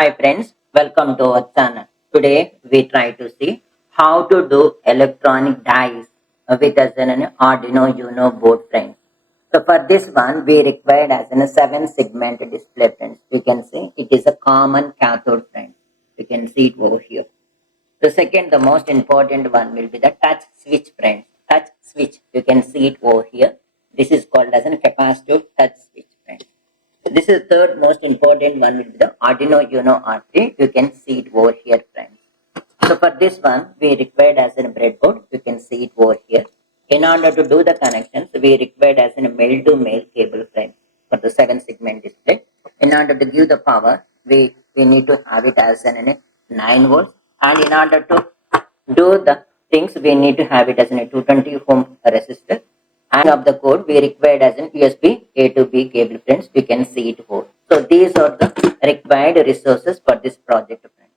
Hi friends, welcome to our channel. Today we try to see how to do electronic dice with as an Arduino Uno board friends. So for this one we required as a 7 segment display friends. You can see it is a common cathode friends. You can see it over here. The second, the most important one will be the touch switch friends. Touch switch, you can see it over here. This is called as a capacitive touch switch friends. This is third most important one will be the Arduino Uno R3. You can see it over here, friends. So for this one, we required as a breadboard. You can see it over here. In order to do the connections, we required as a male-to-male cable, friends, for the 7 segment display. In order to give the power, we need to have it as an 9 volts. And in order to do the things, we need to have it as a 220 ohm resistor. And of the code we required as an USB A to B cable, friends. You can see it here. So these are the required resources for this project, friends.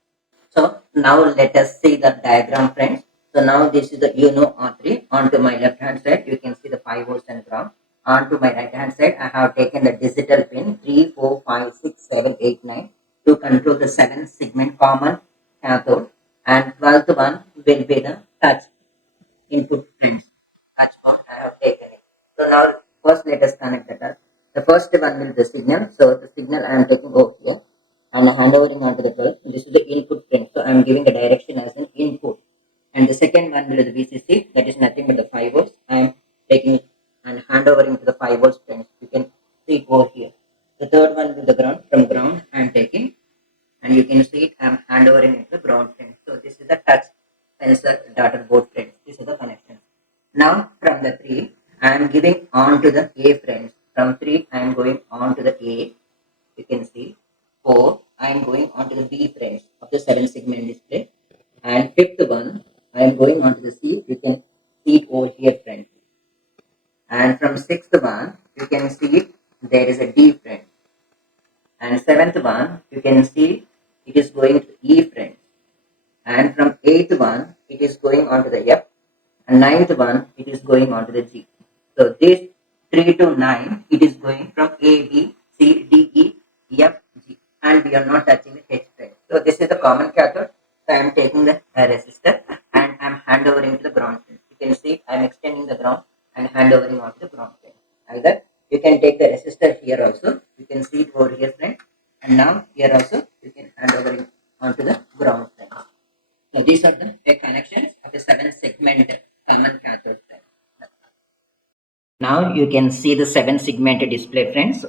So now let us see the diagram, friends. So now this is the Uno R3. Onto my left hand side you can see the 5 volts and ground. Onto my right hand side I have taken the digital pin 3, 4, 5, 6, 7, 8, 9 to control the 7 segment common cathode, and 12th one will be the touch input pins. Touch part I have taken it. So now first let us connect the touch. The first one will be the signal. So the signal I am taking over here and hand overing onto the 12. This is the input pin. So I am giving the direction as an input. And the second one will be the VCC. That is nothing but the 5 volts. I am taking and hand overing to the 5 volts pins. You can see it over here. The third one will be the ground. From ground I am taking, and you can see it I am hand overing into the ground pin. So this is the touch sensor data board, friends. This is the connection. Now from the 3, I am giving on to the A, friends. From 3, I am going on to the A. You can see 4, I am going on to the B, friends, of the 7 segment display. And fifth one, I am going on to the C. You can see it over here, friends. And from sixth one, you can see it, there is a D, friends. And seventh one, you can see it is going to E, friends. And from eighth one, it is going on to the F. And ninth one, it is going on to the G. So this 3 to 9, it is going from A, B, C, D, E, F, G. And we are not touching the H frame. So this is the common cathode. So I am taking the resistor and I am hand overing to the ground pin. You can see I am extending the ground and hand overing onto the ground pin. Either you can take the resistor here also. You can see it over here, friend. And now here also you can hand overing onto the ground pin. So these are the connections of the 7 segment common cathode. Now you can see the 7 segment display, friends.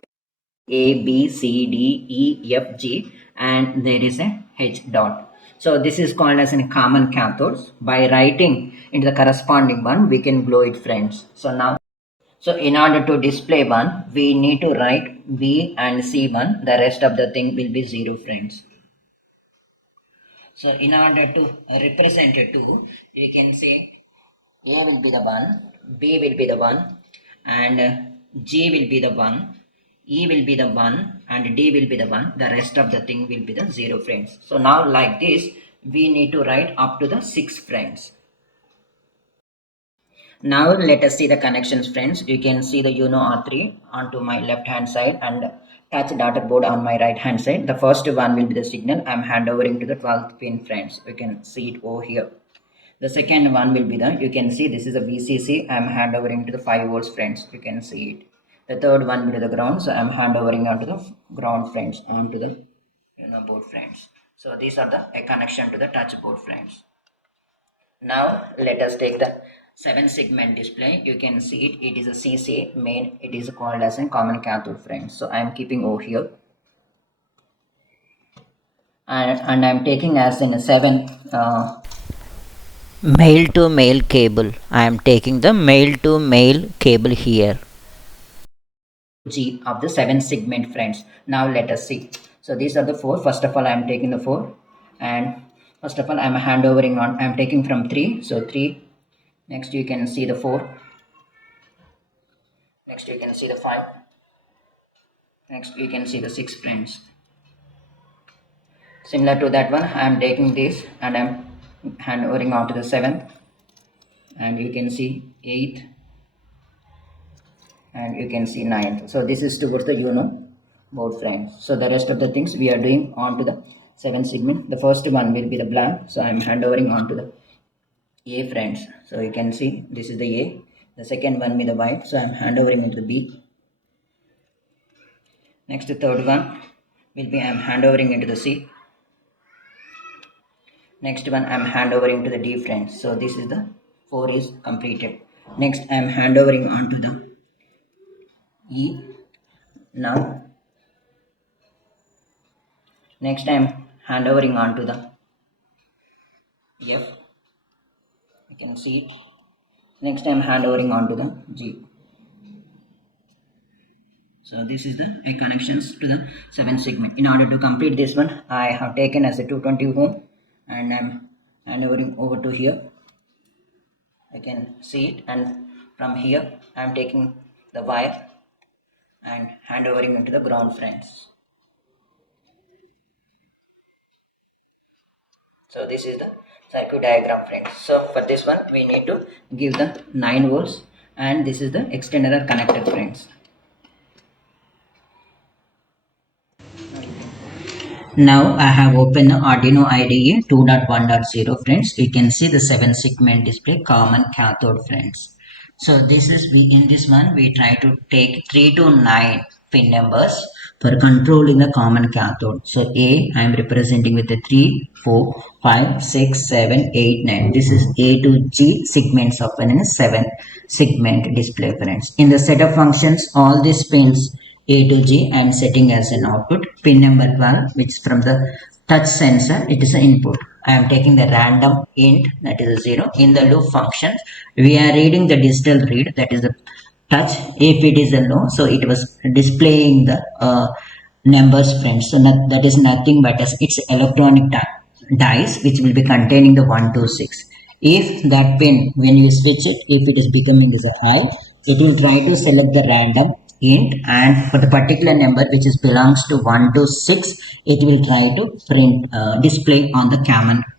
A, B, C, D, E, F, G, and there is a H dot. So this is called as a common cathodes. By writing into the corresponding one, we can glow it, friends. So in order to display one, we need to write B and C1. The rest of the thing will be 0, friends. So in order to represent a 2, you can say A will be the 1, B will be the 1, and G will be the 1, E will be the 1, and D will be the 1. The rest of the thing will be the 0, friends. So now like this, we need to write up to the 6, friends. Now let us see the connections, friends. You can see the Uno R3 onto my left hand side and touch data board on my right hand side. The first one will be the signal. I'm hand overing to the 12th pin, friends. You can see it over here. The second one will be the, you can see this is a VCC. I'm hand overing to the 5 volts, friends. You can see it. The third one will be the ground. So I'm hand overing onto the ground, friends, onto the board, friends. So these are the a connection to the touch board, friends. Now let us take the 7 segment display. You can see it. It is a CC main. It is called as a common cathode, friends. So I am keeping over here. And I'm taking as in a 7 male to male cable. I am taking the male to male cable here. G of the 7 segment, friends. Now let us see. So these are the 4. First of all, I am taking the 4, and first of all I am hand overing on. I am taking from 3. So 3. Next you can see the 4. Next you can see the 5. Next we can see the 6, friends. Similar to that one, I am taking this and I am hand overing on to the 7th, and you can see 8th, and you can see 9th. So this is towards the board, friends. So the rest of the things we are doing on to the 7 segment. The first one will be the black, so I'm handovering on to the A, friends. So you can see this is the A. The second one will be the white, so I'm handovering into the B. Next, the third one will be I'm handovering into the C. Next one I'm handovering to the D, friends. So this is the 4 is completed. Next I'm handovering on to the E. Now next I'm handovering on to the F. You can see it. Next I'm handovering on to the G. So this is the connections to the 7 segment. In order to complete this one, I have taken as a 220 ohm and I'm handovering over to here. I can see it, and from here I'm taking the wire and handovering into the ground, friends. So this is the circuit diagram, friends. So for this one we need to give the 9 volts, and this is the extender or connector, friends. Now I have opened the Arduino IDE 2.1.0, friends. You can see the 7 segment display common cathode, friends. So this is in this one we try to take 3 to 9 pin numbers for controlling the common cathode. So A I am representing with the 3, 4, 5, 6, 7, 8, 9. This is A to G segments of a 7 segment display, friends. In the setup functions, all these pins A to G I am setting as an output. Pin number 12, which from the touch sensor, it is an input. I am taking the random int, that is a 0. In the loop functions, we are reading the digital read, that is the touch. If it is a no, so it was displaying the numbers, friends. So that is nothing but as it's electronic dice which will be containing the 1 to 6. If that pin, when you switch it, if it is becoming as a high, it will try to select the random int, and for the particular number which is belongs to 1 to 6, it will try to print display on the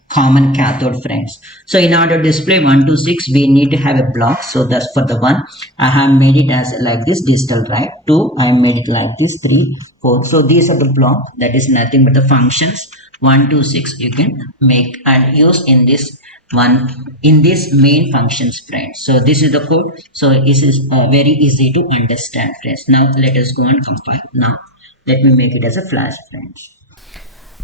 common cathode, friends. So in order to display 1 to 6, we need to have a block. So that's for the 1 I have made it as like this digital, right? 2 I made it like this, 3, 4. So these are the block, that is nothing but the functions 1 to 6 you can make and use in this main functions, friends. So this is the code. So this is very easy to understand, friends. Now let us go and compile. Now let me make it as a flash, friends.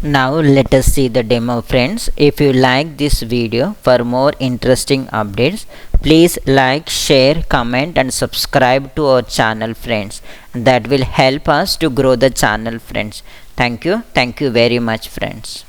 Now let us see the demo, friends. If you like this video, for more interesting updates, please like, share, comment and subscribe to our channel, friends. That will help us to grow the channel, friends. Thank you very much, friends.